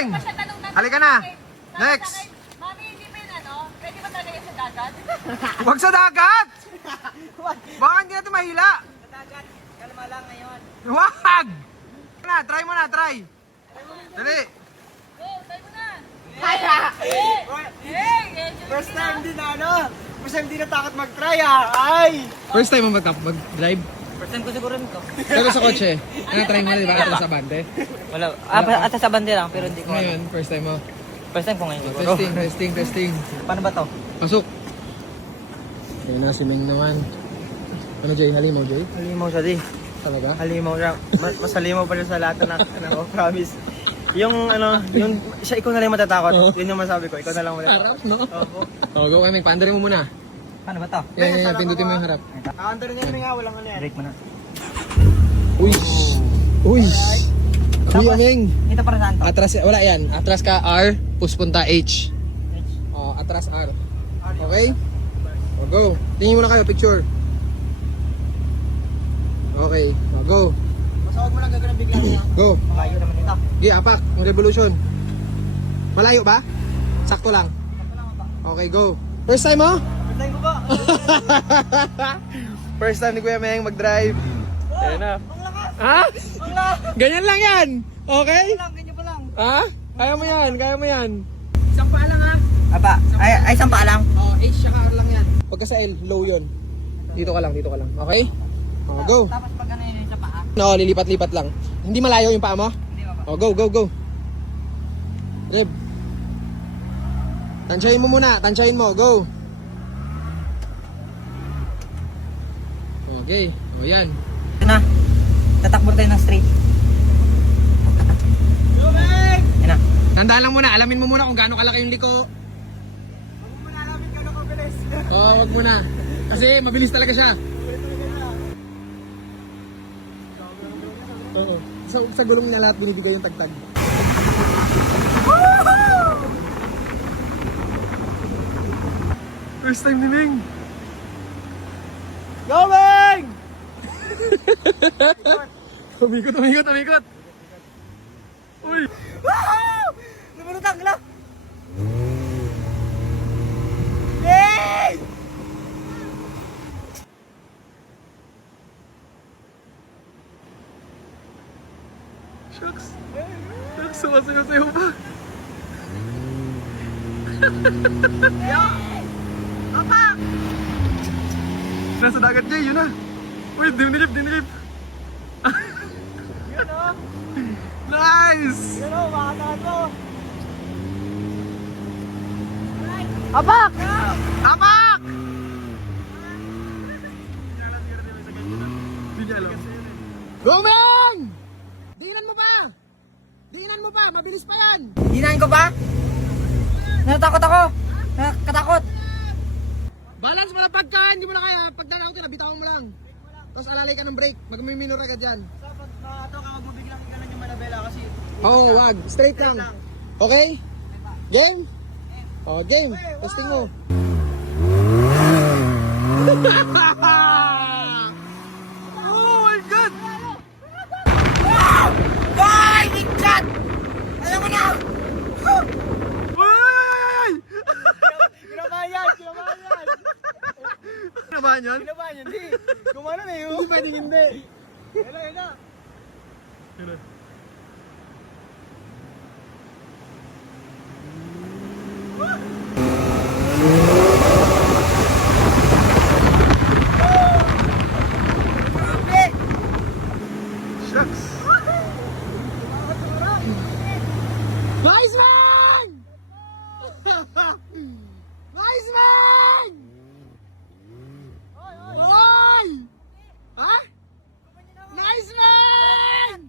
Ming! Halika na! Next! Mami, hindi ba yun ano? Pwede ba talaga sa dagat? Huwag sa dagat! Baka hindi natin mahila! Sa dagat, kalma lang ngayon. Wag! Try mo na, try! Dali! Go, try mo na! First time din na ano? First time din natakot mag-try Ay! First time mo mag-drive? First time ko siguro nito. Pero sa kotse, try mo na, di ba? Ito sa bande. Wala. At sa bande lang, pero hindi ko Ngayon, first time mo. First time ko ngayon siguro. Testing. Paano ba to? Pasok! Ayun na, si Ming naman. Ano, Jay? Halimaw, Jay? Halimaw siya di. Talaga? Halimaw siya. Mas halimaw pa rin sa lahat na ano, promise. Yung ano, yung siya ikaw na lang matatakot. Yun yung masabi ko, ikaw na lang matatakot. Harap, no? Opo. Oh, go, Ming. Paandarin mo muna. Paano ba to? Yan, pindutin mo yung harap. Kakantarin niya nga, walang ano yan. Break mo na. Uy! Uy! Kuya Ming! Ito para saan to? Atras, wala yan. Atras ka R, push punta H. Oh, atras R. Okay? Oh, go. Tingin muna kayo, picture. Okay, oh, go. Basta huwag mo lang gagawin bigla niya. Go. Makayo naman ito. Gi, apak, yung revolution. Malayo ba? Sakto lang. Ito lang ba? Okay, go. First time mo? First time ko ba? First time ni Kuya Meng mag-drive. Ayan na. Ang lakas! Ha? Ang lakas! Ganyan lang yan. Okay? Ganyan pa lang. Ha? Kaya mo yan, kaya mo yan. Apa, ay isang paa lang. Oh, H saka R lang yan. Pagka sa L, low yun. Dito ka lang. Okay? Oh, go. Tapos pag ano yun sa paa? No, lilipat-lipat lang. Hindi malayo yung paa mo? Hindi ba? Oh, go. Reb. Tansyahin mo muna, go. Okay, oh yan. Ito na. Tatakbo tayo ng straight. Yan na. Tandaan lang muna, alamin mo muna kung gaano kalaki yung liko. Huwag mo muna alamin gano'ng kabilis. Oo, wag muna. Kasi mabilis talaga siya. Oo. Sa gulong niya lahat binibigay yung tagtag. First time ni Ming. Going! Umikot. Uy! Woohoo! Lumunutang lang! Yay! Shucks, sumasayaw pa. Papa! Nasa dagat niya, yun na. Uy, dinilip. Yun o! Nice! Yun o, makatahan mo! Apak! Apak! Hindi niya alam. Go, Meng! Diinan mo pa! Mabilis pa yan! Hinahin ko ba? Natatakot ako! Nakatakot! Balance mo na pagka, hindi mo na kaya. Pag danaw ka, bitawan mo lang. Tapos alalay ka ng brake, magmiminor agad yan. Dapat ito ka, wag mo biglang igalan yung manabela kasi... Oo, wag. Straight lang. Okay? Game? Oh, game. Testing mo. Oh my God! Bye! Bigkat! Alam mo na! Uy! Kinabayan! Naman yun? Kinabayan, di! Gumano na yun! Hindi pwedeng hindi. Yun na! Shucks. Nice man! Nice man! Oy! Ha? Nice man!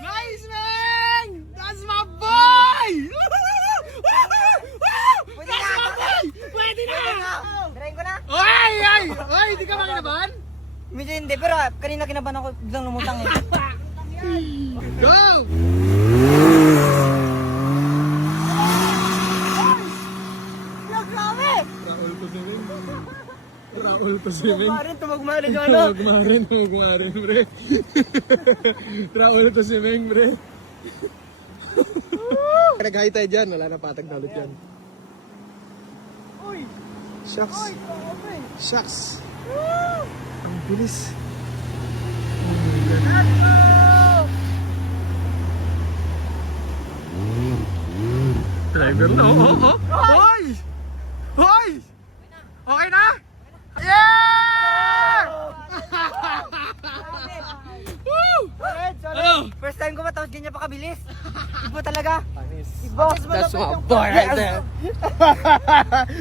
Nice man! That's my boy! That's my boy! Pwede na! Tirahin ko na! Oy! Di ka ba kinabahan? Medyo hindi, pero kanina kinabahan ako biglang lumutang eh. Go! Grabe! Raul to swimming. Tumagmarin yung ano. Magmarin, pre. Raul to swimming, pre. Nag-high tayo dyan, wala na patag na ulit yan. Uy! Shucks. Uy! Grabe! Shucks. Ang bilis. Driver na, Hoy! Hoy! Okay na? Yeah! Ano? First time ko ba tapos ganyan pa kabilis? Ibo talaga. Ibo. That's my boy right there.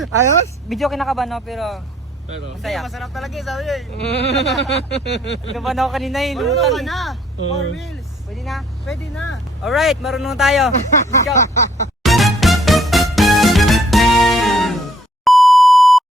Ayos? Medyo kinakabahan ako pero Pero, masaya. Masarap talaga sabi niya eh. Kinabahan ako kanina eh. Marunong ka na. 4 wheels. Pwede na? Pwede na. Alright, marunong tayo. Let's go.